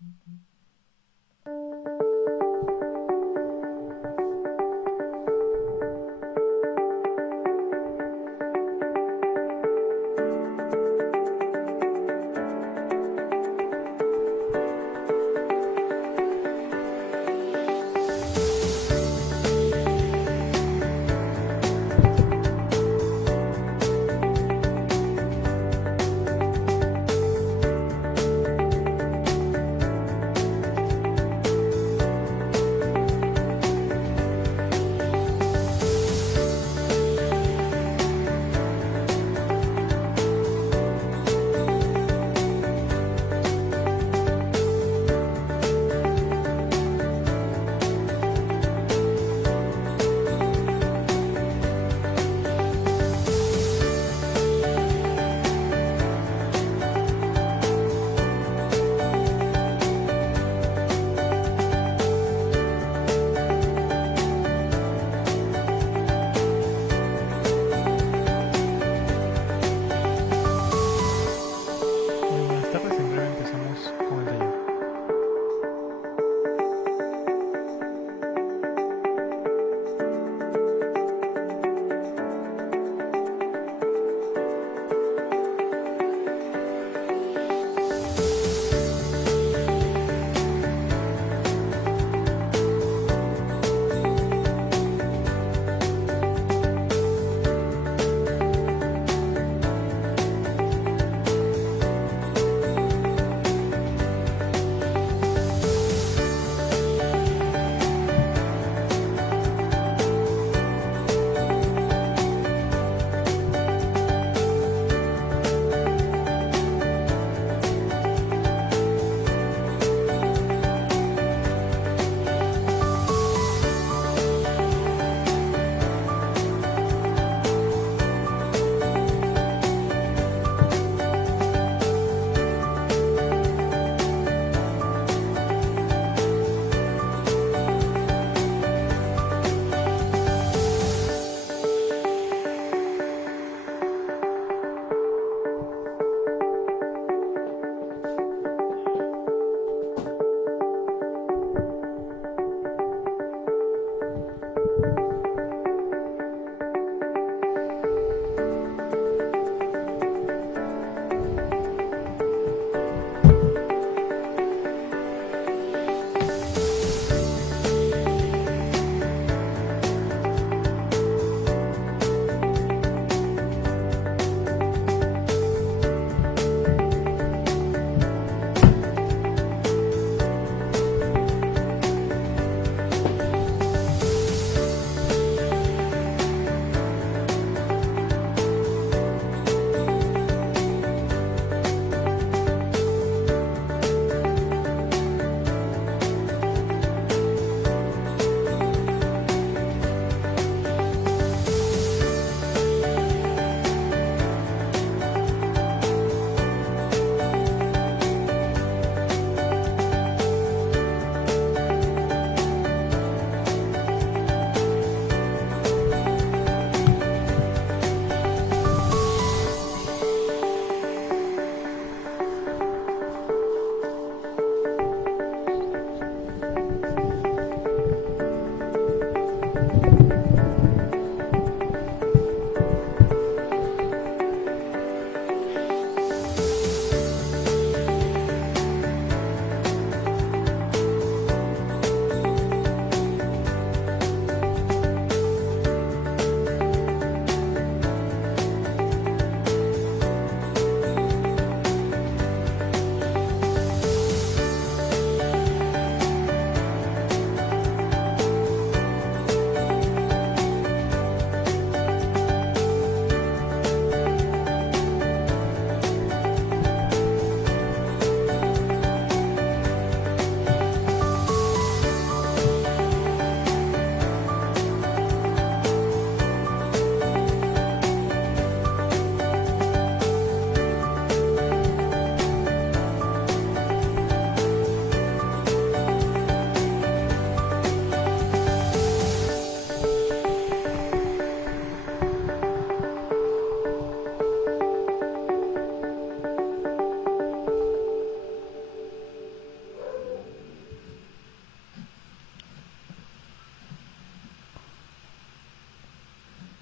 Muy buenas tardes, en breve empezamos con el taller.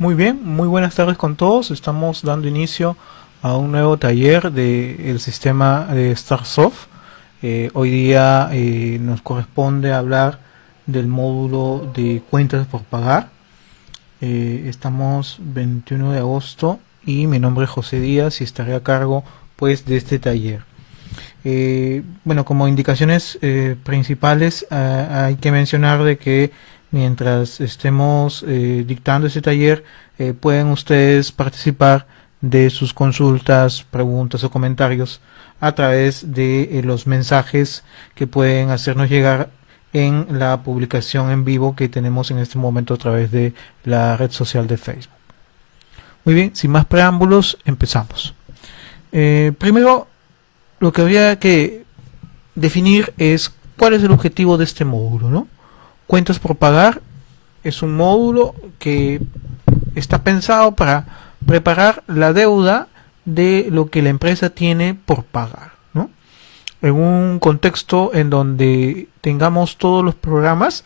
Muy bien, muy buenas tardes con todos. Estamos dando inicio a un nuevo taller del sistema de StarSoft. Hoy día nos corresponde hablar del módulo de cuentas por pagar. Estamos 21 de agosto y mi nombre es José Díaz y estaré a cargo pues de este taller. Bueno, como indicaciones principales hay que mencionar de que mientras estemos dictando este taller pueden ustedes participar de sus consultas, preguntas o comentarios a través de los mensajes que pueden hacernos llegar en la publicación en vivo que tenemos en este momento a través de la red social de Facebook. Muy bien, sin más preámbulos, empezamos. Primero, lo que habría que definir es cuál es el objetivo de este módulo, ¿no? Cuentas por pagar es un módulo que está pensado para preparar la deuda de lo que la empresa tiene por pagar, ¿no? En un contexto en donde tengamos todos los programas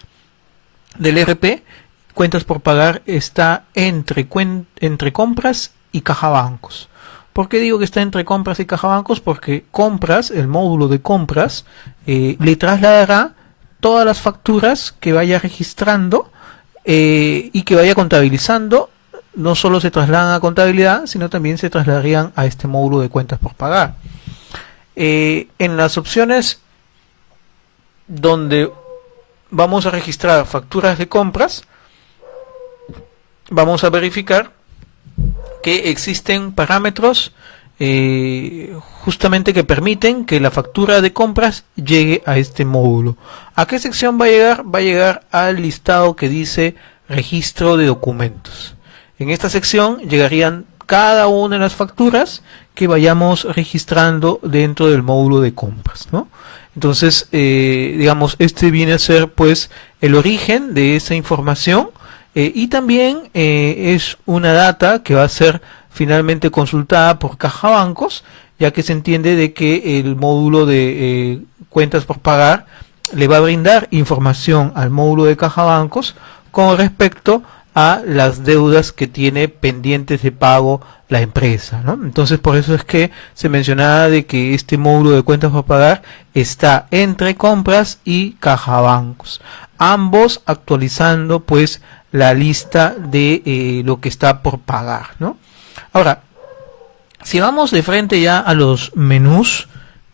del ERP, cuentas por pagar está entre compras y caja bancos. ¿Por qué digo que está entre compras y caja bancos? Porque compras, el módulo de compras, le trasladará todas las facturas que vaya registrando y que vaya contabilizando. No solo se trasladan a contabilidad, sino también se trasladarían a este módulo de cuentas por pagar. En las opciones donde vamos a registrar facturas de compras, vamos a verificar que existen parámetros justamente que permiten que la factura de compras llegue a este módulo. ¿A qué sección va a llegar? Va a llegar al listado que dice registro de documentos. En esta sección llegarían cada una de las facturas que vayamos registrando dentro del módulo de compras, ¿no? Entonces, digamos, este viene a ser pues el origen de esa información. Y también es una data que va a ser finalmente consultada por caja bancos, ya que se entiende de que el módulo de cuentas por pagar le va a brindar información al módulo de caja bancos con respecto a las deudas que tiene pendientes de pago la empresa, ¿no? Entonces por eso es que se mencionaba de que este módulo de cuentas por pagar está entre compras y caja bancos, ambos actualizando pues la lista de lo que está por pagar, ¿no? Ahora, si vamos de frente ya a los menús,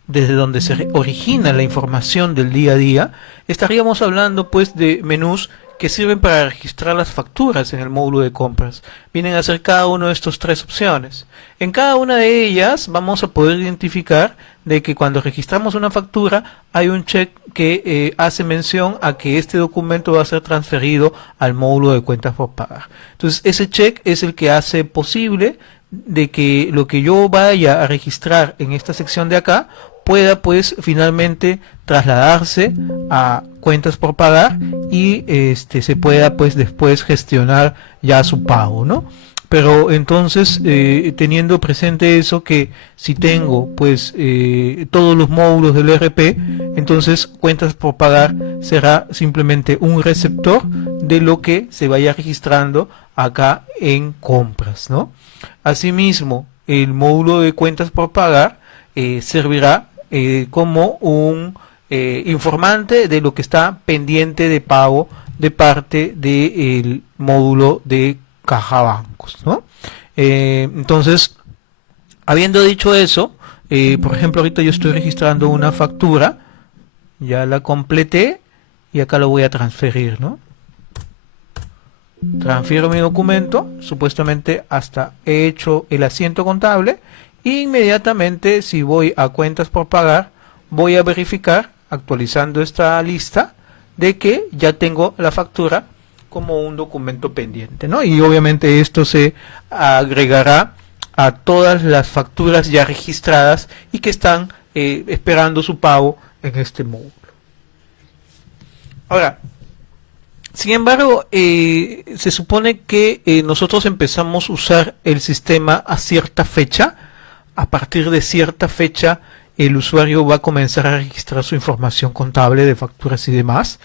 desde donde se origina la información del día a día, estaríamos hablando pues de menús que sirven para registrar las facturas en el módulo de compras. Vienen a ser cada uno de estas tres opciones. En cada una de ellas vamos a poder identificar de que cuando registramos una factura hay un check que hace mención a que este documento va a ser transferido al módulo de cuentas por pagar. Entonces ese check es el que hace posible de que lo que yo vaya a registrar en esta sección de acá pueda pues finalmente trasladarse a cuentas por pagar y se pueda pues después gestionar ya su pago, ¿no? Pero entonces teniendo presente eso, que si tengo pues todos los módulos del ERP, entonces cuentas por pagar será simplemente un receptor de lo que se vaya registrando acá en compras, ¿no? Asimismo, el módulo de cuentas por pagar servirá como un informante de lo que está pendiente de pago de parte del módulo de caja bancos, ¿no? Entonces, habiendo dicho eso, por ejemplo, ahorita yo estoy registrando una factura, ya la completé y acá lo voy a transferir, ¿no? Transfiero mi documento, supuestamente hasta he hecho el asiento contable, e inmediatamente si voy a cuentas por pagar, voy a verificar, actualizando esta lista, de que ya tengo la factura como un documento pendiente, ¿no? Y obviamente esto se agregará a todas las facturas ya registradas y que están esperando su pago en este módulo. Ahora, sin embargo, se supone que nosotros empezamos a usar el sistema a cierta fecha. A partir de cierta fecha, el usuario va a comenzar a registrar su información contable de facturas y demás.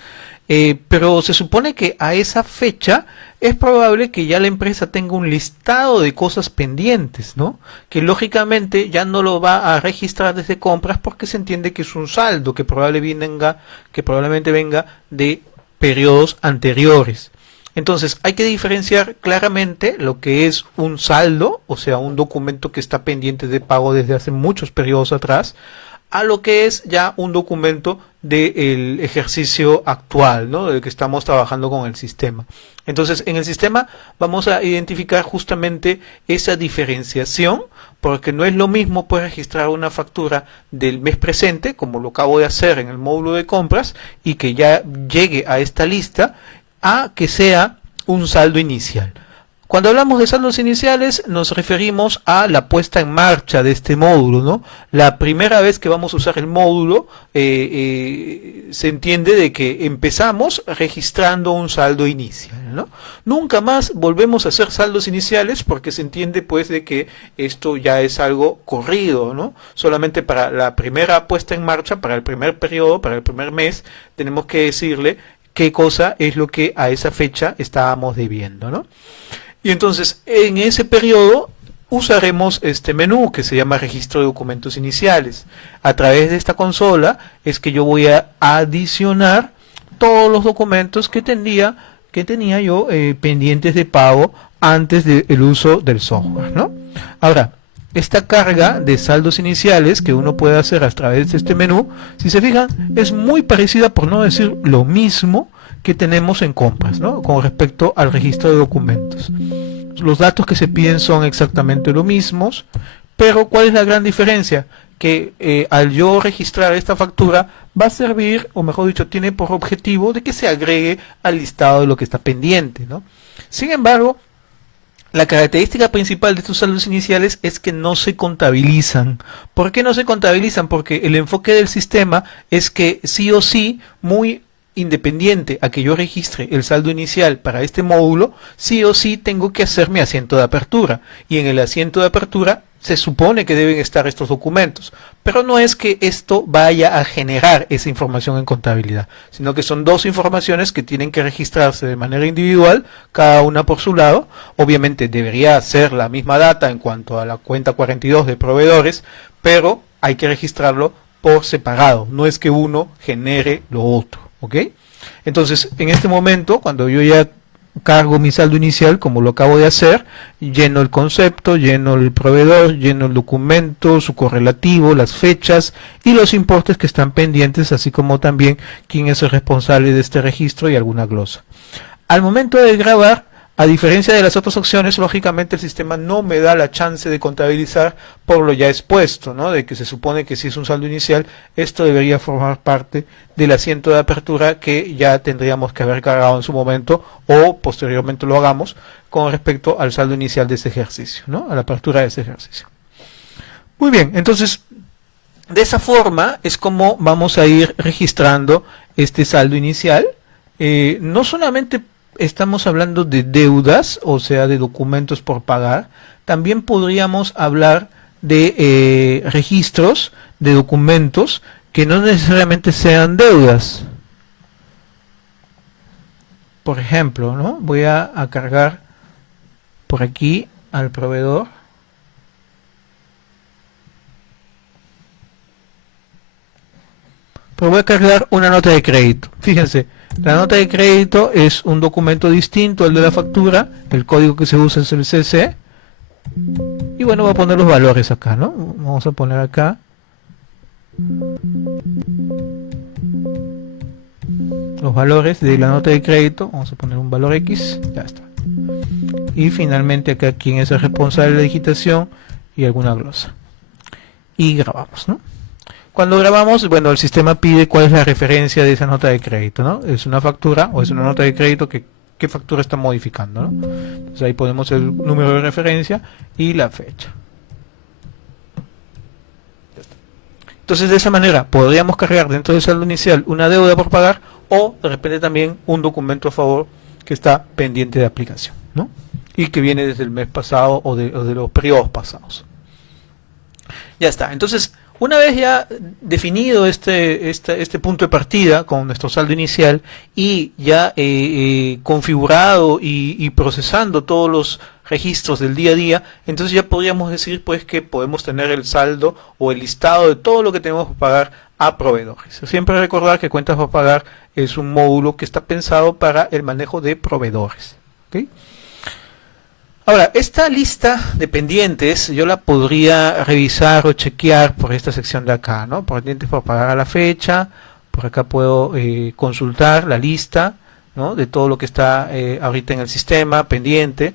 Pero se supone que a esa fecha es probable que ya la empresa tenga un listado de cosas pendientes, ¿no? Que lógicamente ya no lo va a registrar desde compras porque se entiende que es un saldo que probablemente venga de periodos anteriores. Entonces hay que diferenciar claramente lo que es un saldo, o sea, un documento que está pendiente de pago desde hace muchos periodos atrás, a lo que es ya un documento del ejercicio actual, ¿no? Del que estamos trabajando con el sistema. Entonces, en el sistema vamos a identificar justamente esa diferenciación, porque no es lo mismo pues registrar una factura del mes presente, como lo acabo de hacer en el módulo de compras, y que ya llegue a esta lista, a que sea un saldo inicial. Cuando hablamos de saldos iniciales nos referimos a la puesta en marcha de este módulo, ¿no? La primera vez que vamos a usar el módulo se entiende de que empezamos registrando un saldo inicial, ¿no? Nunca más volvemos a hacer saldos iniciales porque se entiende pues de que esto ya es algo corrido, ¿no? Solamente para la primera puesta en marcha, para el primer periodo, para el primer mes, tenemos que decirle qué cosa es lo que a esa fecha estábamos debiendo, ¿no? Y entonces en ese periodo usaremos este menú que se llama registro de documentos iniciales. A través de esta consola es que yo voy a adicionar todos los documentos que tenía yo pendientes de pago antes del uso del software, ¿no? Ahora, esta carga de saldos iniciales que uno puede hacer a través de este menú, si se fijan, es muy parecida, por no decir lo mismo, que tenemos en compras, ¿no? Con respecto al registro de documentos. Los datos que se piden son exactamente los mismos, pero ¿cuál es la gran diferencia? Que al yo registrar esta factura va a servir, o mejor dicho, tiene por objetivo de que se agregue al listado de lo que está pendiente, ¿no? Sin embargo, la característica principal de estos saldos iniciales es que no se contabilizan. ¿Por qué no se contabilizan? Porque el enfoque del sistema es que sí o sí, muy independiente a que yo registre el saldo inicial para este módulo, sí o sí tengo que hacer mi asiento de apertura. Y en el asiento de apertura se supone que deben estar estos documentos. Pero no es que esto vaya a generar esa información en contabilidad, sino que son dos informaciones que tienen que registrarse de manera individual, cada una por su lado. Obviamente debería ser la misma data en cuanto a la cuenta 42 de proveedores, pero hay que registrarlo por separado. No es que uno genere lo otro. ¿Ok? Entonces, en este momento, cuando yo ya cargo mi saldo inicial, como lo acabo de hacer, lleno el concepto, lleno el proveedor, lleno el documento, su correlativo, las fechas y los importes que están pendientes, así como también quién es el responsable de este registro y alguna glosa. Al momento de grabar, a diferencia de las otras opciones, lógicamente el sistema no me da la chance de contabilizar por lo ya expuesto, ¿no? De que se supone que si es un saldo inicial, esto debería formar parte del asiento de apertura que ya tendríamos que haber cargado en su momento o posteriormente lo hagamos con respecto al saldo inicial de ese ejercicio, ¿no? A la apertura de ese ejercicio. Muy bien, entonces de esa forma es como vamos a ir registrando este saldo inicial. No solamente estamos hablando de deudas, o sea, de documentos por pagar, también podríamos hablar de registros de documentos que no necesariamente sean deudas. Por ejemplo, ¿no? Voy a cargar por aquí al proveedor. Pero voy a cargar una nota de crédito. Fíjense, la nota de crédito es un documento distinto al de la factura. El código que se usa es el CC. Y bueno, voy a poner los valores acá, ¿no? Vamos a poner acá los valores de la nota de crédito. Vamos a poner un valor X. Ya está. Y finalmente acá quién es el responsable de la digitación y alguna glosa. Y grabamos, ¿no? Cuando grabamos, bueno, el sistema pide cuál es la referencia de esa nota de crédito, ¿no? ¿Es una factura o es una nota de crédito? ¿Qué factura está modificando, ¿no? Entonces ahí ponemos el número de referencia y la fecha. Entonces de esa manera podríamos cargar dentro del saldo inicial una deuda por pagar o de repente también un documento a favor que está pendiente de aplicación, ¿no? Y que viene desde el mes pasado o de los periodos pasados. Ya está. Entonces, Una vez ya definido este punto de partida con nuestro saldo inicial y ya configurado y procesando todos los registros del día a día, entonces ya podríamos decir pues que podemos tener el saldo o el listado de todo lo que tenemos que pagar a proveedores. Siempre recordar que cuentas por pagar es un módulo que está pensado para el manejo de proveedores. ¿Okay? Ahora, esta lista de pendientes yo la podría revisar o chequear por esta sección de acá, ¿no? Pendientes por pagar a la fecha, por acá puedo consultar la lista, ¿no? De todo lo que está ahorita en el sistema pendiente.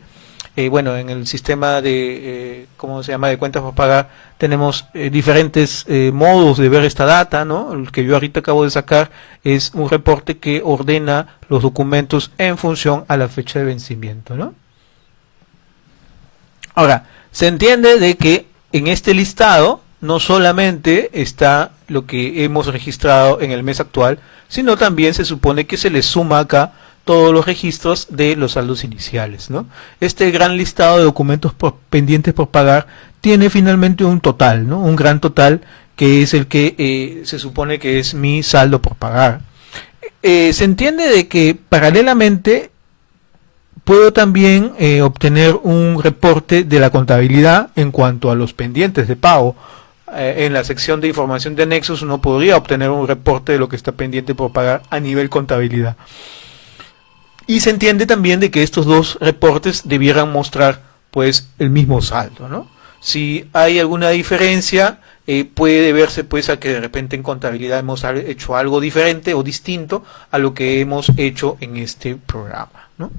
Bueno, en el sistema de, ¿cómo se llama?, de cuentas por pagar, tenemos diferentes modos de ver esta data, ¿no? El que yo ahorita acabo de sacar es un reporte que ordena los documentos en función a la fecha de vencimiento, ¿no? Ahora, se entiende de que en este listado no solamente está lo que hemos registrado en el mes actual, sino también se supone que se le suma acá todos los registros de los saldos iniciales, ¿no? Este gran listado de documentos pendientes por pagar tiene finalmente un total, ¿no? Un gran total que es el que se supone que es mi saldo por pagar. Se entiende de que paralelamente puedo también obtener un reporte de la contabilidad en cuanto a los pendientes de pago. En la sección de información de anexos uno podría obtener un reporte de lo que está pendiente por pagar a nivel contabilidad. Y se entiende también de que estos dos reportes debieran mostrar pues el mismo saldo, ¿no? Si hay alguna diferencia, puede deberse pues a que de repente en contabilidad hemos hecho algo diferente o distinto a lo que hemos hecho en este programa, ¿no?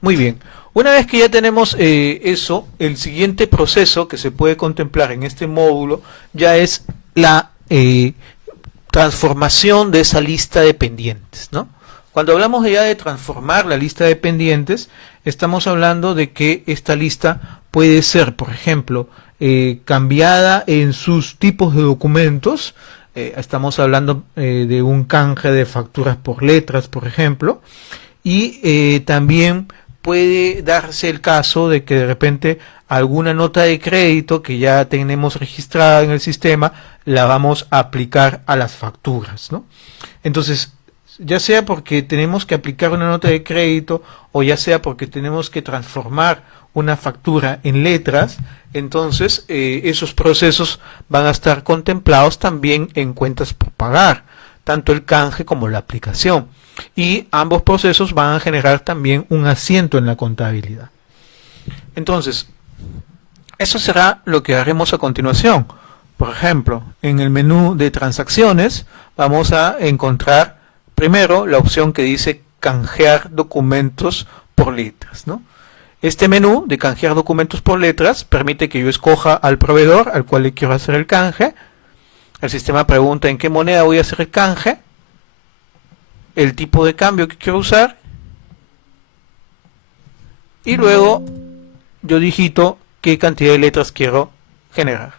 Muy bien, una vez que ya tenemos eso, el siguiente proceso que se puede contemplar en este módulo ya es la transformación de esa lista de pendientes, ¿no? Cuando hablamos ya de transformar la lista de pendientes, estamos hablando de que esta lista puede ser, por ejemplo, cambiada en sus tipos de documentos. Estamos hablando de un canje de facturas por letras, por ejemplo, y también puede darse el caso de que de repente alguna nota de crédito que ya tenemos registrada en el sistema la vamos a aplicar a las facturas, ¿no? Entonces, ya sea porque tenemos que aplicar una nota de crédito o ya sea porque tenemos que transformar una factura en letras, entonces esos procesos van a estar contemplados también en cuentas por pagar, tanto el canje como la aplicación. Y ambos procesos van a generar también un asiento en la contabilidad. Entonces, eso será lo que haremos a continuación. Por ejemplo, en el menú de transacciones vamos a encontrar primero la opción que dice canjear documentos por letras, ¿no? Este menú de canjear documentos por letras permite que yo escoja al proveedor al cual le quiero hacer el canje. El sistema pregunta en qué moneda voy a hacer el canje, el tipo de cambio que quiero usar y luego yo digito qué cantidad de letras quiero generar.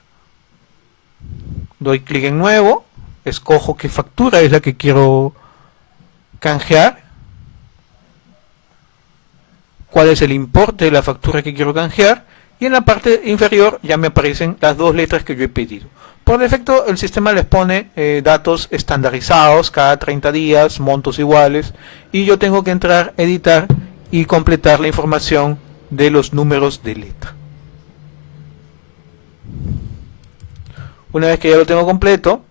Doy clic en nuevo, escojo qué factura es la que quiero canjear, cuál es el importe de la factura que quiero canjear y en la parte inferior ya me aparecen las dos letras que yo he pedido. Por defecto el sistema les pone datos estandarizados cada 30 días, montos iguales y yo tengo que entrar, editar y completar la información de los números de letra. Una vez que ya lo tengo completo,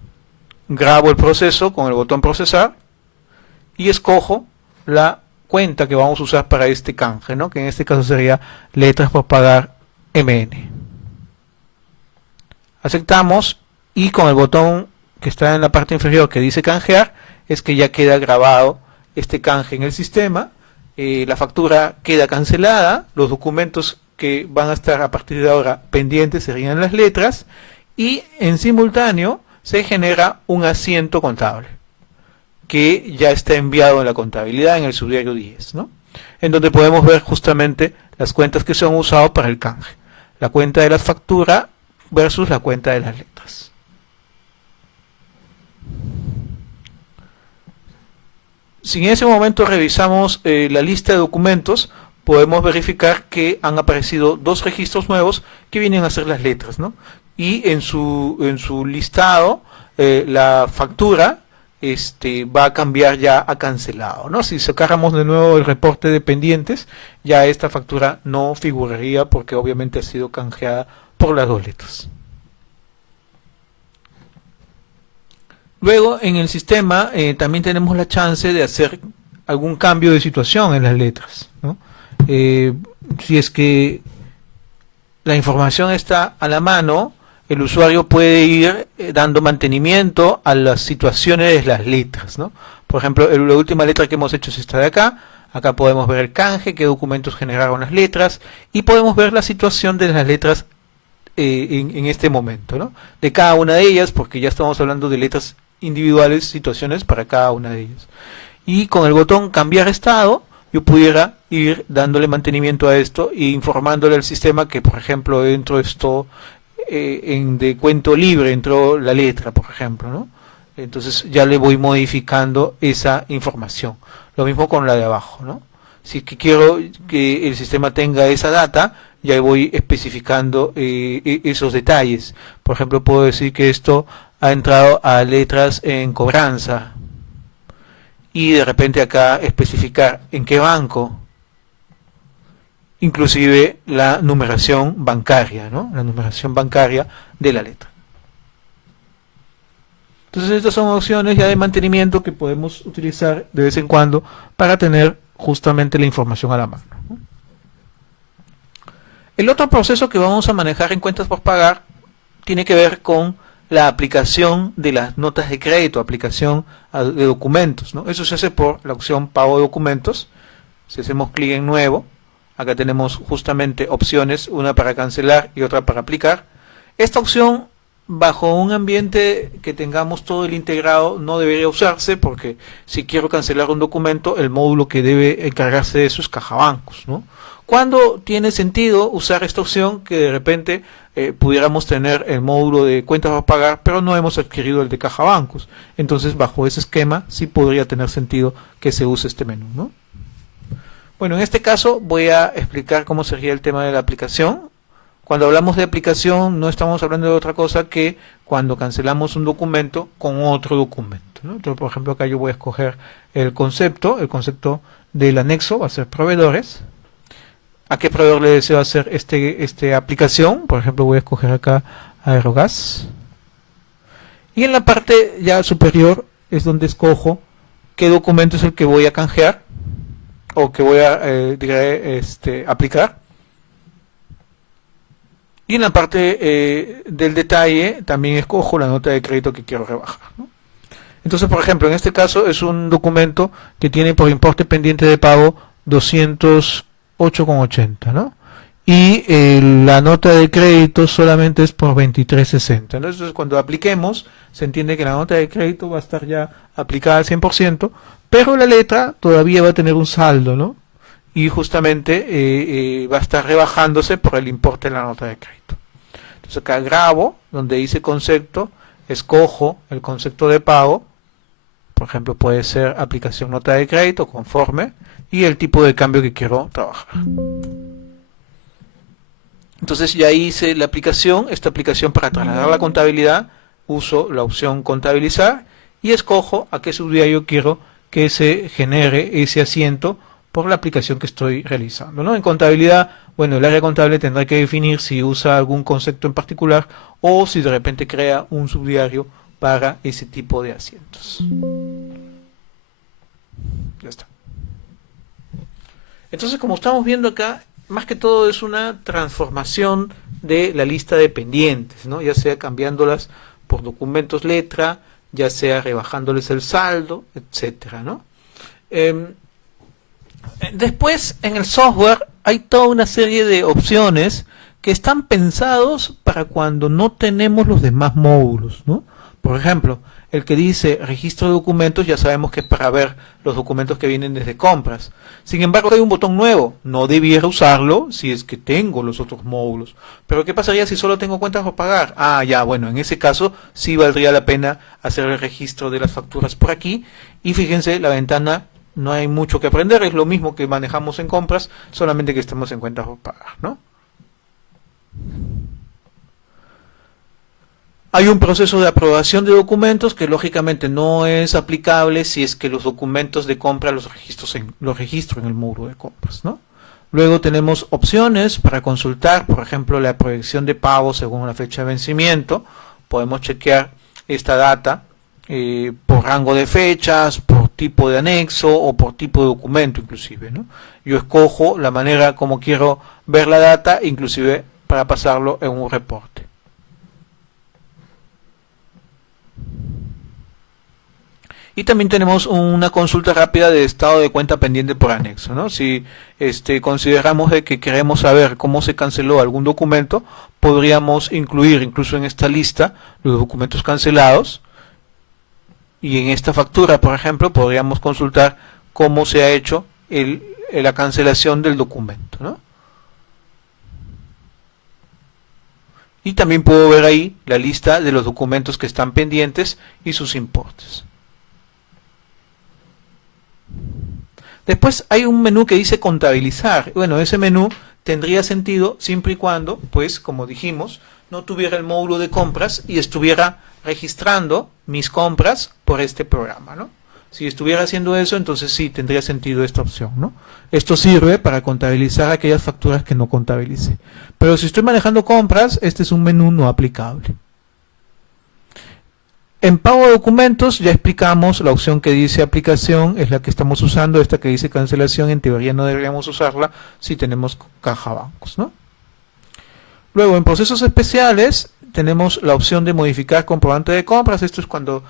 grabo el proceso con el botón procesar y escojo la cuenta que vamos a usar para este canje, ¿no? Que en este caso sería letras por pagar MN. Aceptamos y con el botón que está en la parte inferior que dice canjear es que ya queda grabado este canje en el sistema. La factura queda cancelada, los documentos que van a estar a partir de ahora pendientes serían las letras y en simultáneo se genera un asiento contable que ya está enviado en la contabilidad en el subdiario 10, ¿no? En donde podemos ver justamente las cuentas que se han usado para el canje, la cuenta de la factura versus la cuenta de las letras. Si en ese momento revisamos la lista de documentos, podemos verificar que han aparecido dos registros nuevos que vienen a ser las letras, ¿no? Y en su listado la factura va a cambiar ya a cancelado, ¿no? Si sacáramos de nuevo el reporte de pendientes, ya esta factura no figuraría porque obviamente ha sido canjeada por las dos letras. Luego en el sistema también tenemos la chance de hacer algún cambio de situación en las letras, ¿no? Si es que la información está a la mano, el usuario puede ir dando mantenimiento a las situaciones de las letras, ¿no? Por ejemplo, la última letra que hemos hecho es esta de acá. Acá podemos ver el canje, qué documentos generaron las letras, y podemos ver la situación de las letras en este momento, ¿no? De cada una de ellas, porque ya estamos hablando de letras individuales, situaciones para cada una de ellas. Y con el botón cambiar estado, yo pudiera ir dándole mantenimiento a esto e informándole al sistema que, por ejemplo, dentro de esto de cuento libre entró la letra, por ejemplo, ¿no? Entonces ya le voy modificando esa información. Lo mismo con la de abajo, ¿no? Si es que quiero que el sistema tenga esa data, ya voy especificando esos detalles. Por ejemplo, puedo decir que esto ha entrado a letras en cobranza, y de repente acá especificar en qué banco, inclusive la numeración bancaria, ¿no? La numeración bancaria de la letra. Entonces estas son opciones ya de mantenimiento que podemos utilizar de vez en cuando para tener justamente la información a la mano, ¿no? El otro proceso que vamos a manejar en cuentas por pagar tiene que ver con la aplicación de las notas de crédito, aplicación de documentos, ¿no? Eso se hace por la opción pago de documentos. Si hacemos clic en nuevo, acá tenemos justamente opciones, una para cancelar y otra para aplicar. Esta opción, bajo un ambiente que tengamos todo el integrado, no debería usarse, porque si quiero cancelar un documento, el módulo que debe encargarse de eso es Cajabancos, ¿no? ¿Cuándo tiene sentido usar esta opción? Que de repente pudiéramos tener el módulo de cuentas a pagar, pero no hemos adquirido el de Cajabancos. Entonces, bajo ese esquema, sí podría tener sentido que se use este menú, ¿no? Bueno, en este caso voy a explicar cómo sería el tema de la aplicación. Cuando hablamos de aplicación, no estamos hablando de otra cosa que cuando cancelamos un documento con otro documento, ¿no? Entonces, por ejemplo, acá yo voy a escoger el concepto del anexo va a ser proveedores. ¿A qué proveedor le deseo hacer esta aplicación? Por ejemplo, voy a escoger acá Aerogas. Y en la parte ya superior es donde escojo qué documento es el que voy a canjear o que voy a aplicar. Y en la parte del detalle también escojo la nota de crédito que quiero rebajar, ¿no? Entonces, por ejemplo, en este caso es un documento que tiene por importe pendiente de pago 208,80, ¿no? Y la nota de crédito solamente es por 23,60. Entonces, cuando apliquemos, se entiende que la nota de crédito va a estar ya aplicada al 100%, pero la letra todavía va a tener un saldo, ¿no? Y justamente va a estar rebajándose por el importe de la nota de crédito. Entonces acá grabo, donde dice concepto, escojo el concepto de pago, por ejemplo puede ser aplicación nota de crédito, conforme, y el tipo de cambio que quiero trabajar. Entonces ya hice la aplicación, esta aplicación para trasladar la contabilidad, uso la opción contabilizar y escojo a qué subdiario quiero que se genere ese asiento por la aplicación que estoy realizando, ¿no? En contabilidad, bueno, el área contable tendrá que definir si usa algún concepto en particular o si de repente crea un subdiario para ese tipo de asientos. Ya está. Entonces, como estamos viendo acá, más que todo es una transformación de la lista de pendientes, ¿no? Ya sea cambiándolas por documentos letra, ya sea rebajándoles el saldo, etcétera, ¿no? Después, en el software hay toda una serie de opciones que están pensados para cuando no tenemos los demás módulos, ¿no? Por ejemplo, el que dice registro de documentos, ya sabemos que es para ver los documentos que vienen desde compras. Sin embargo, hay un botón nuevo. No debiera usarlo si es que tengo los otros módulos. Pero ¿qué pasaría si solo tengo cuentas por pagar? Ah, ya, bueno, en ese caso sí valdría la pena hacer el registro de las facturas por aquí. Y fíjense, la ventana No hay mucho que aprender, es lo mismo que manejamos en compras, solamente que estamos en cuentas por pagar, ¿no? Hay un proceso de aprobación de documentos que lógicamente no es aplicable si es que los documentos de compra los registro en el módulo de compras, ¿no? Luego tenemos opciones para consultar, por ejemplo, la proyección de pago según la fecha de vencimiento. Podemos chequear esta data por rango de fechas, por tipo de anexo o por tipo de documento inclusive, ¿no? Yo escojo la manera como quiero ver la data, inclusive para pasarlo en un reporte. Y también tenemos una consulta rápida de estado de cuenta pendiente por anexo, ¿no? Si consideramos de que queremos saber cómo se canceló algún documento, podríamos incluir incluso en esta lista los documentos cancelados, y en esta factura, por ejemplo, podríamos consultar cómo se ha hecho la cancelación del documento, ¿no? Y también puedo ver ahí la lista de los documentos que están pendientes y sus importes. Después hay un menú que dice contabilizar. Bueno, ese menú tendría sentido siempre y cuando, pues, como dijimos, no tuviera el módulo de compras y estuviera registrando mis compras por este programa, ¿no? Si estuviera haciendo eso, entonces sí tendría sentido esta opción, ¿no? Esto sirve para contabilizar aquellas facturas que no contabilice. Pero si estoy manejando compras, este es un menú no aplicable. En pago de documentos ya explicamos la opción que dice aplicación, es la que estamos usando. Esta que dice cancelación, en teoría no deberíamos usarla si tenemos caja bancos, ¿no? Luego, en procesos especiales, tenemos la opción de modificar comprobante de compras. Esto es cuando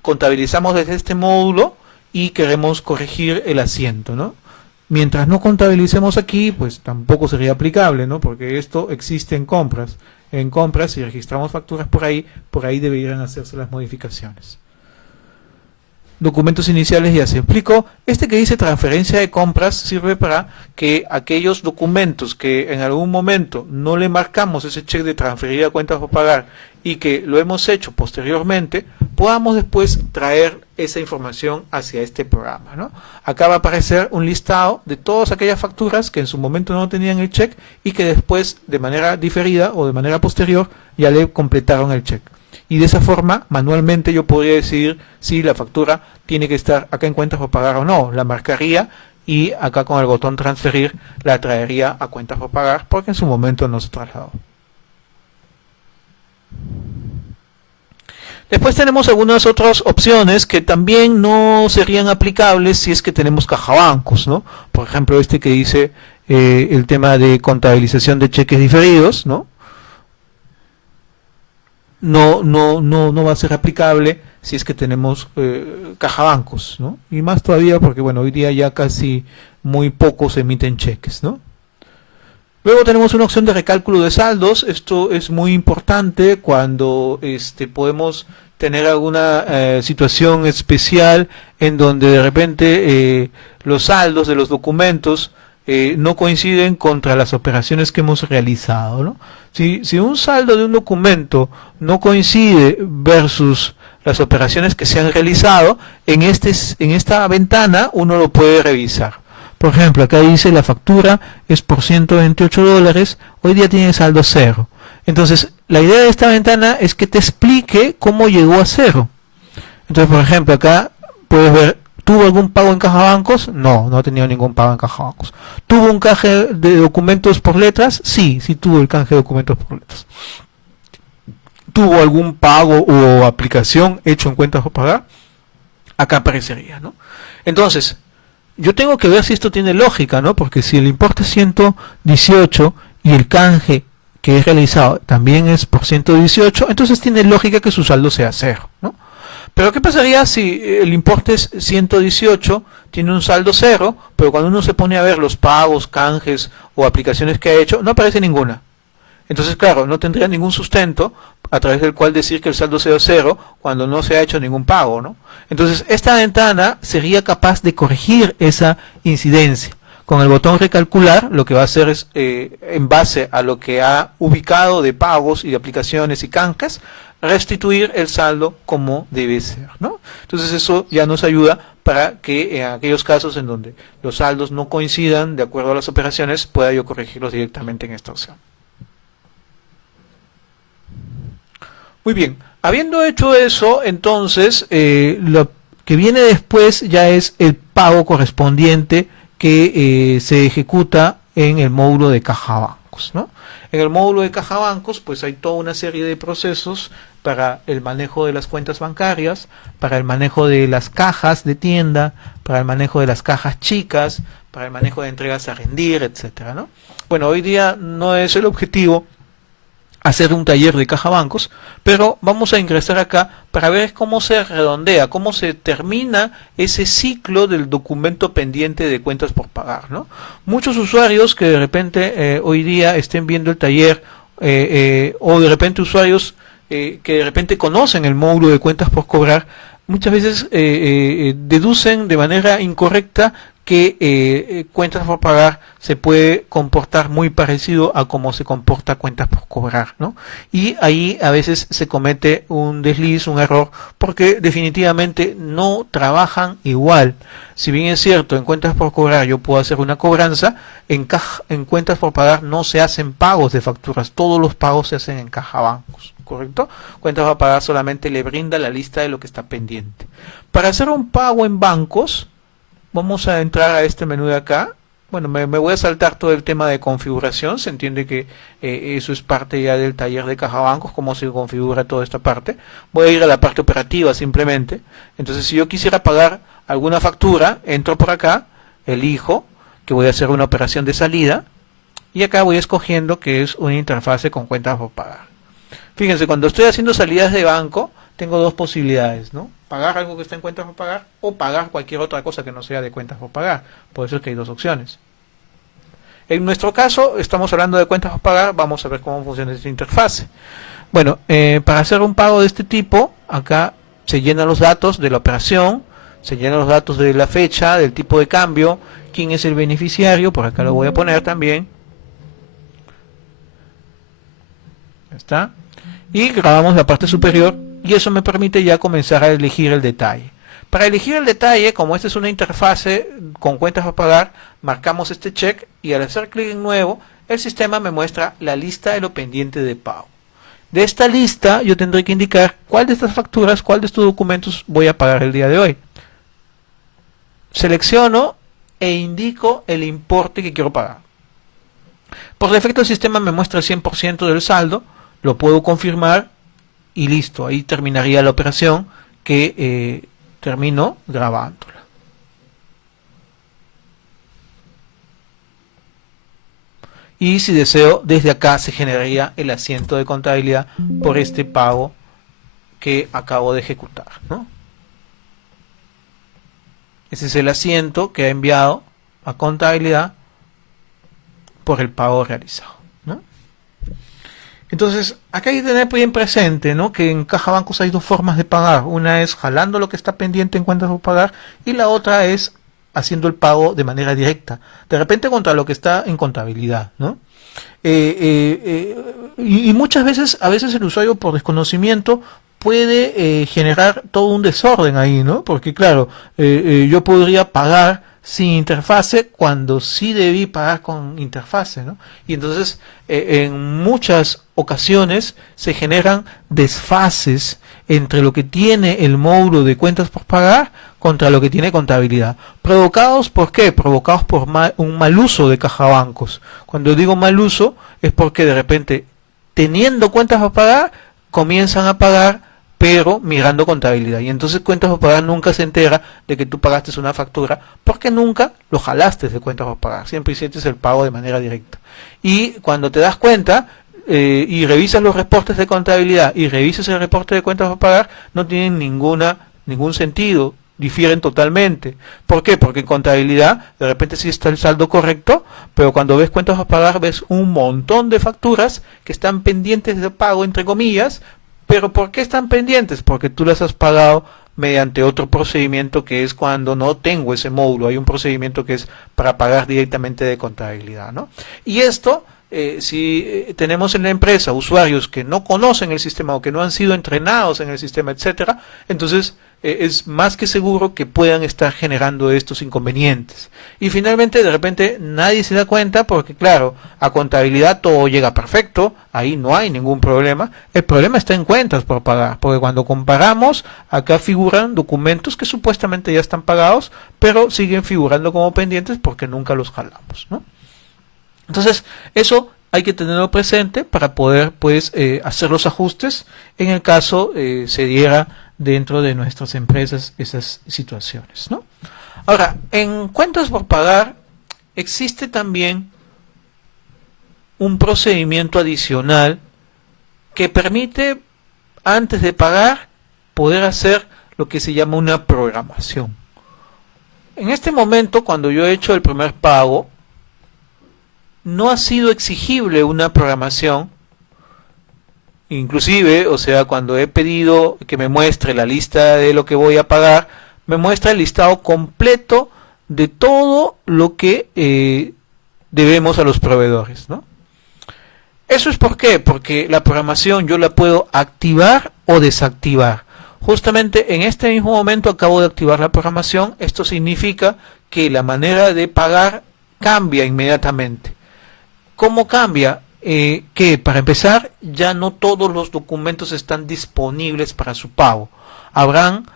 contabilizamos desde este módulo y queremos corregir el asiento, ¿no? Mientras no contabilicemos aquí, pues tampoco sería aplicable, ¿no? Porque esto existe en compras. En compras, si registramos facturas por ahí deberían hacerse las modificaciones. Documentos iniciales ya se explicó. Este que dice transferencia de compras sirve para que aquellos documentos que en algún momento no le marcamos ese check de transferir a cuentas por pagar y que lo hemos hecho posteriormente, podamos después traer esa información hacia este programa, ¿no? Acá va a aparecer un listado de todas aquellas facturas que en su momento no tenían el check y que después, de manera diferida o de manera posterior, ya le completaron el check. Y de esa forma, manualmente yo podría decidir si la factura tiene que estar acá en cuentas por pagar o no. La marcaría y acá con el botón transferir la traería a cuentas por pagar porque en su momento no se trasladó. Después tenemos algunas otras opciones que también no serían aplicables si es que tenemos cajabancos, ¿no? Por ejemplo, este que dice el tema de contabilización de cheques diferidos, ¿no? No va a ser aplicable si es que tenemos cajabancos, ¿no? Y más todavía porque, bueno, hoy día ya casi muy pocos emiten cheques, ¿no? Luego tenemos una opción de recálculo de saldos. Esto es muy importante cuando podemos tener alguna situación especial en donde de repente los saldos de los documentos no coinciden contra las operaciones que hemos realizado, ¿no? Si un saldo de un documento no coincide versus las operaciones que se han realizado, en esta ventana uno lo puede revisar. Por ejemplo, acá dice la factura es por $128, hoy día tiene saldo cero. Entonces, la idea de esta ventana es que te explique cómo llegó a cero. Entonces, por ejemplo, acá puedes ver, ¿tuvo algún pago en caja bancos? No ha tenido ningún pago en caja bancos. ¿Tuvo un canje de documentos por letras? Sí tuvo el canje de documentos por letras. ¿Tuvo algún pago o aplicación hecho en cuentas por pagar? Acá aparecería, ¿no? Entonces, yo tengo que ver si esto tiene lógica, ¿no? Porque si el importe es 118 y el canje que he realizado también es por 118, entonces tiene lógica que su saldo sea cero, ¿no? Pero ¿qué pasaría si el importe es 118, tiene un saldo cero, pero cuando uno se pone a ver los pagos, canjes o aplicaciones que ha hecho, no aparece ninguna? Entonces, claro, no tendría ningún sustento a través del cual decir que el saldo sea cero cuando no se ha hecho ningún pago, ¿no? Entonces, esta ventana sería capaz de corregir esa incidencia. Con el botón recalcular, lo que va a hacer es, en base a lo que ha ubicado de pagos y de aplicaciones y canjes, restituir el saldo como debe ser, ¿no? Entonces, eso ya nos ayuda para para que en aquellos casos en donde los saldos no coincidan de acuerdo a las operaciones, pueda yo corregirlos directamente en esta opción. Muy bien, habiendo hecho eso, entonces lo que viene después ya es el pago correspondiente que se ejecuta en el módulo de caja bancos, ¿no? En el módulo de caja bancos pues hay toda una serie de procesos para el manejo de las cuentas bancarias, para el manejo de las cajas de tienda, para el manejo de las cajas chicas, para el manejo de entregas a rendir, etcétera, ¿no? Bueno, hoy día no es el objetivo hacer un taller de caja bancos, pero vamos a ingresar acá para ver cómo se redondea, cómo se termina ese ciclo del documento pendiente de cuentas por pagar, ¿no? Muchos usuarios que de repente hoy día estén viendo el taller o de repente usuarios que de repente conocen el módulo de cuentas por cobrar, muchas veces deducen de manera incorrecta que cuentas por pagar se puede comportar muy parecido a cómo se comporta cuentas por cobrar, ¿no? Y ahí a veces se comete un desliz, un error, porque definitivamente no trabajan igual. Si bien es cierto, en cuentas por cobrar yo puedo hacer una cobranza, en cuentas por pagar no se hacen pagos de facturas, todos los pagos se hacen en caja bancos, ¿correcto? Cuentas por pagar solamente le brinda la lista de lo que está pendiente. Para hacer un pago en bancos, vamos a entrar a este menú de acá. Bueno, me voy a saltar todo el tema de configuración. Se entiende que eso es parte ya del taller de caja bancos, cómo se configura toda esta parte. Voy a ir a la parte operativa simplemente. Entonces, si yo quisiera pagar alguna factura, entro por acá, elijo que voy a hacer una operación de salida y acá voy escogiendo que es una interfase con cuentas por pagar. Fíjense, cuando estoy haciendo salidas de banco, tengo dos posibilidades, ¿no? Pagar algo que está en cuentas por pagar o pagar cualquier otra cosa que no sea de cuentas por pagar. Por eso es que hay dos opciones. En nuestro caso, estamos hablando de cuentas por pagar, vamos a ver cómo funciona esta interfase. Bueno, para hacer un pago de este tipo, acá se llenan los datos de la operación, se llenan los datos de la fecha, del tipo de cambio, quién es el beneficiario, por acá lo voy a poner también. Ya está. Y grabamos la parte superior y eso me permite ya comenzar a elegir el detalle. Para elegir el detalle, como esta es una interfase con cuentas a pagar, marcamos este check y al hacer clic en nuevo, el sistema me muestra la lista de lo pendiente de pago. De esta lista yo tendré que indicar cuál de estas facturas, cuál de estos documentos voy a pagar el día de hoy. Selecciono e indico el importe que quiero pagar. Por defecto el sistema me muestra el 100% del saldo, lo puedo confirmar y listo, ahí terminaría la operación que termino grabándola. Y si deseo, desde acá se generaría el asiento de contabilidad por este pago que acabo de ejecutar, ¿no? Ese es el asiento que ha enviado a contabilidad por el pago realizado, ¿no? Entonces, acá hay que tener bien presente, ¿no?, que en caja bancos hay dos formas de pagar. Una es jalando lo que está pendiente en cuentas por pagar y la otra es haciendo el pago de manera directa, de repente contra lo que está en contabilidad, ¿no? Y muchas veces, a veces el usuario por desconocimiento puede generar todo un desorden ahí, ¿no? Porque claro, yo podría pagar sin interfase cuando sí debí pagar con interfase, ¿no? Y entonces en muchas ocasiones se generan desfases entre lo que tiene el módulo de cuentas por pagar contra lo que tiene contabilidad. ¿Provocados por qué? Provocados por un mal uso de caja bancos. Cuando digo mal uso es porque de repente, teniendo cuentas por pagar, comienzan a pagar pero mirando contabilidad. Y entonces cuentas por pagar nunca se entera de que tú pagaste una factura porque nunca lo jalaste de cuentas por pagar. Siempre hiciste el pago de manera directa. Y cuando te das cuenta y revisas los reportes de contabilidad y revisas el reporte de cuentas por pagar, no tienen ningún sentido. Difieren totalmente. ¿Por qué? Porque en contabilidad de repente sí está el saldo correcto, pero cuando ves cuentas por pagar ves un montón de facturas que están pendientes de pago, entre comillas. ¿Pero por qué están pendientes? Porque tú las has pagado mediante otro procedimiento que es cuando no tengo ese módulo. Hay un procedimiento que es para pagar directamente de contabilidad, ¿no? Y esto, si tenemos en la empresa usuarios que no conocen el sistema o que no han sido entrenados en el sistema, etcétera, entonces es más que seguro que puedan estar generando estos inconvenientes. Y finalmente, de repente, nadie se da cuenta porque, claro, a contabilidad todo llega perfecto, ahí no hay ningún problema. El problema está en cuentas por pagar, porque cuando comparamos, acá figuran documentos que supuestamente ya están pagados, pero siguen figurando como pendientes porque nunca los jalamos, ¿no? Entonces, eso hay que tenerlo presente para poder, pues, hacer los ajustes en el caso se diera dentro de nuestras empresas esas situaciones, ¿no? Ahora, en cuentas por pagar existe también un procedimiento adicional que permite, antes de pagar, poder hacer lo que se llama una programación. En este momento, cuando yo he hecho el primer pago, no ha sido exigible una programación. Inclusive, o sea, cuando he pedido que me muestre la lista de lo que voy a pagar, me muestra el listado completo de todo lo que debemos a los proveedores, ¿no? ¿Eso es por qué? Porque la programación yo la puedo activar o desactivar. Justamente en este mismo momento acabo de activar la programación. Esto significa que la manera de pagar cambia inmediatamente. ¿Cómo cambia? Que para empezar ya no todos los documentos están disponibles para su pago. Habrán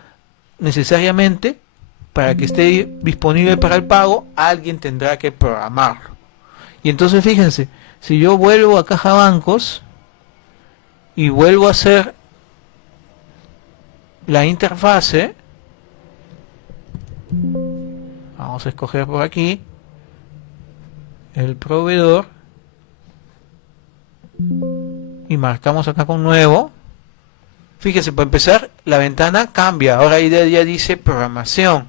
necesariamente, para que esté disponible para el pago, alguien tendrá que programarlo. Y entonces fíjense, si yo vuelvo a Caja Bancos y vuelvo a hacer la interfase, vamos a escoger por aquí el proveedor y marcamos acá con nuevo. Fíjese, para empezar la ventana cambia, ahora ya dice programación,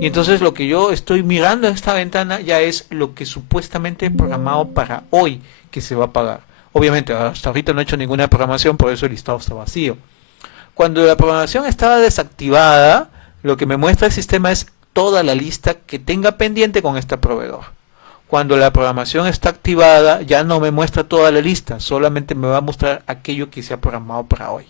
y entonces lo que yo estoy mirando en esta ventana ya es lo que supuestamente he programado para hoy que se va a pagar. Obviamente hasta ahorita no he hecho ninguna programación, por eso el listado está vacío. Cuando la programación estaba desactivada, lo que me muestra el sistema es toda la lista que tenga pendiente con este proveedor. Cuando la programación está activada, ya no me muestra toda la lista, solamente me va a mostrar aquello que se ha programado para hoy.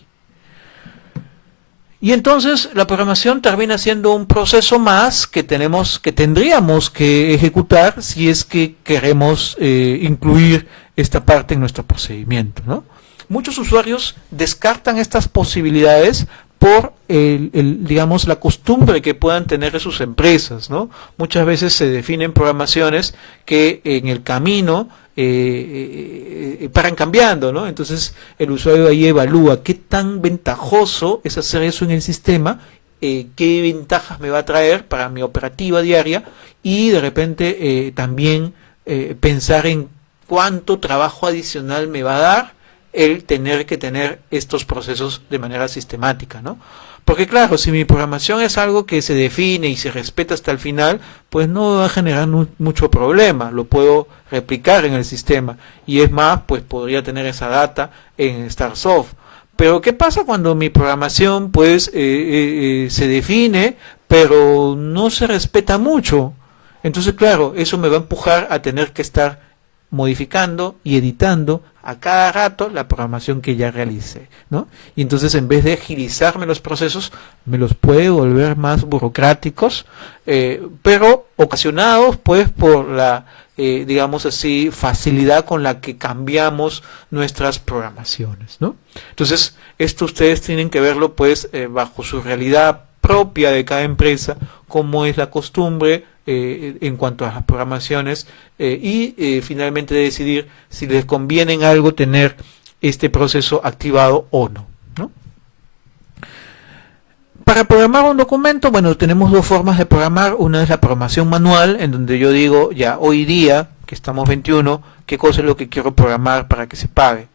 Y entonces la programación termina siendo un proceso más que tendríamos que ejecutar si es que queremos incluir esta parte en nuestro procedimiento, ¿no? Muchos usuarios descartan estas posibilidades por digamos, la costumbre que puedan tener sus empresas, ¿no? Muchas veces se definen programaciones que en el camino paran cambiando, ¿no? Entonces el usuario ahí evalúa qué tan ventajoso es hacer eso en el sistema, qué ventajas me va a traer para mi operativa diaria, y de repente también pensar en cuánto trabajo adicional me va a dar el tener que tener estos procesos de manera sistemática, ¿no? Porque claro, si mi programación es algo que se define y se respeta hasta el final, pues no va a generar mucho problema, lo puedo replicar en el sistema, y es más, pues podría tener esa data en StarSoft. Pero ¿qué pasa cuando mi programación pues se define, pero no se respeta mucho? Entonces claro, eso me va a empujar a tener que estar modificando y editando a cada rato la programación que ya realicé, ¿no? Y entonces en vez de agilizarme los procesos, me los puede volver más burocráticos, pero ocasionados pues por la, digamos así, facilidad con la que cambiamos nuestras programaciones, ¿no? Entonces esto ustedes tienen que verlo pues bajo su realidad propia de cada empresa, cómo es la costumbre en cuanto a las programaciones, y finalmente decidir si les conviene en algo tener este proceso activado o no, ¿no? Para programar un documento, bueno, tenemos dos formas de programar. Una es la programación manual, en donde yo digo, ya hoy día, que estamos 21, qué cosa es lo que quiero programar para que se pague.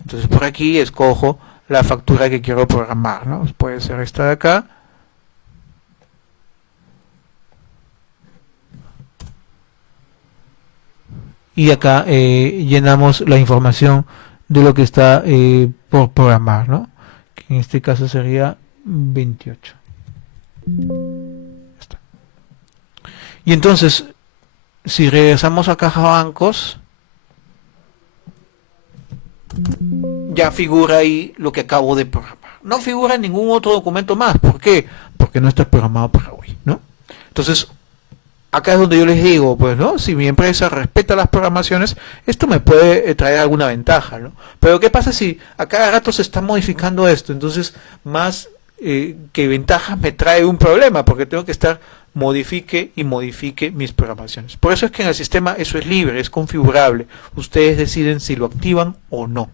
Entonces por aquí escojo la factura que quiero programar, ¿no? Puede ser esta de acá. Y acá llenamos la información de lo que está por programar, ¿no? Que en este caso sería 28. Está. Y entonces, si regresamos a Caja Bancos, ya figura ahí lo que acabo de programar. no figura en ningún otro documento más. ¿Por qué? Porque no está programado para hoy, ¿no? Entonces, acá es donde yo les digo, pues, ¿no? Si mi empresa respeta las programaciones, esto me puede traer alguna ventaja, ¿no? Pero ¿qué pasa si a cada rato se está modificando esto? Entonces, más que ventajas me trae un problema, porque tengo que estar modifique y modifique mis programaciones. Por eso es que en el sistema eso es libre, es configurable. Ustedes deciden si lo activan o no.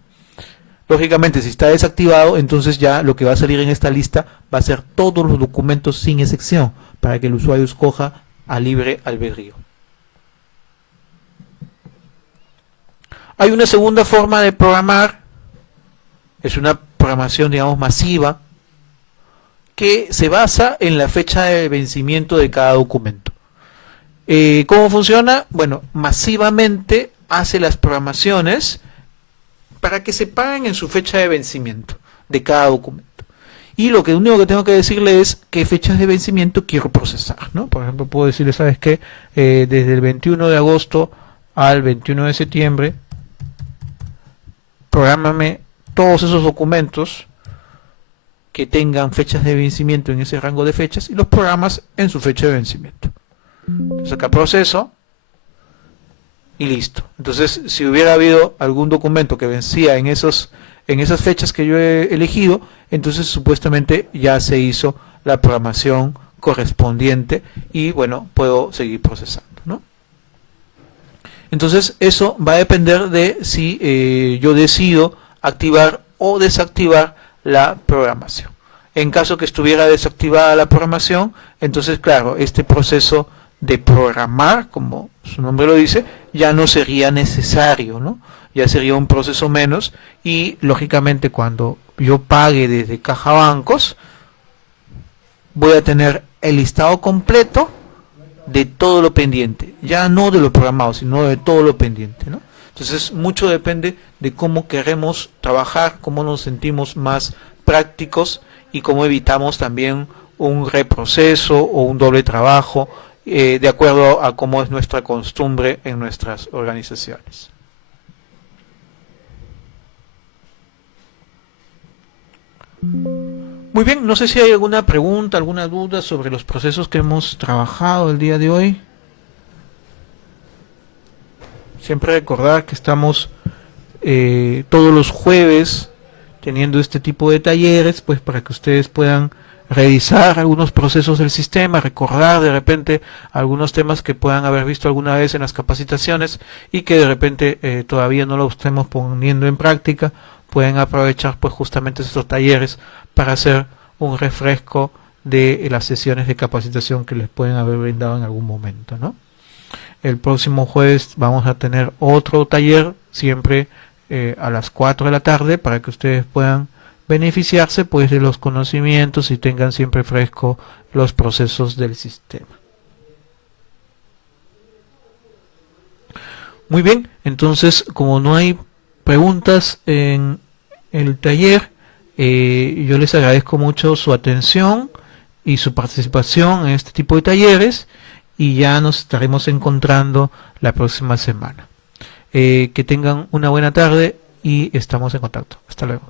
Lógicamente, si está desactivado, entonces ya lo que va a salir en esta lista va a ser todos los documentos sin excepción, para que el usuario escoja a libre albedrío. Hay una segunda forma de programar, es una programación, digamos, masiva, que se basa en la fecha de vencimiento de cada documento. ¿Cómo funciona? Bueno, masivamente hace las programaciones para que se paguen en su fecha de vencimiento de cada documento. Y lo único que tengo que decirle es qué fechas de vencimiento quiero procesar, ¿no? Por ejemplo, puedo decirle, ¿sabes qué? Desde el 21 de agosto al 21 de septiembre, prográmame todos esos documentos que tengan fechas de vencimiento en ese rango de fechas y los programas en su fecha de vencimiento. Entonces acá proceso y listo. Entonces, si hubiera habido algún documento que vencía en esas fechas que yo he elegido, entonces supuestamente ya se hizo la programación correspondiente y bueno, puedo seguir procesando, ¿no? Entonces eso va a depender de si yo decido activar o desactivar la programación. En caso que estuviera desactivada la programación, entonces claro, este proceso de programar, como su nombre lo dice, ya no sería necesario, ¿no? Ya sería un proceso menos y lógicamente cuando yo pague desde Caja Bancos voy a tener el listado completo de todo lo pendiente, ya no de lo programado, sino de todo lo pendiente, ¿no? Entonces mucho depende de cómo queremos trabajar, cómo nos sentimos más prácticos y cómo evitamos también un reproceso o un doble trabajo, de acuerdo a cómo es nuestra costumbre en nuestras organizaciones. Muy bien, no sé si hay alguna pregunta, alguna duda sobre los procesos que hemos trabajado el día de hoy. Siempre recordar que estamos todos los jueves teniendo este tipo de talleres, pues para que ustedes puedan revisar algunos procesos del sistema, recordar de repente algunos temas que puedan haber visto alguna vez en las capacitaciones y que de repente todavía no lo estemos poniendo en práctica, pueden aprovechar pues justamente estos talleres para hacer un refresco de las sesiones de capacitación que les pueden haber brindado en algún momento, ¿no? El próximo jueves vamos a tener otro taller, siempre a las 4 de la tarde, para que ustedes puedan beneficiarse pues de los conocimientos y tengan siempre fresco los procesos del sistema. Muy bien, entonces como no hay preguntas en el taller, yo les agradezco mucho su atención y su participación en este tipo de talleres y ya nos estaremos encontrando la próxima semana. Que tengan una buena tarde y estamos en contacto. Hasta luego.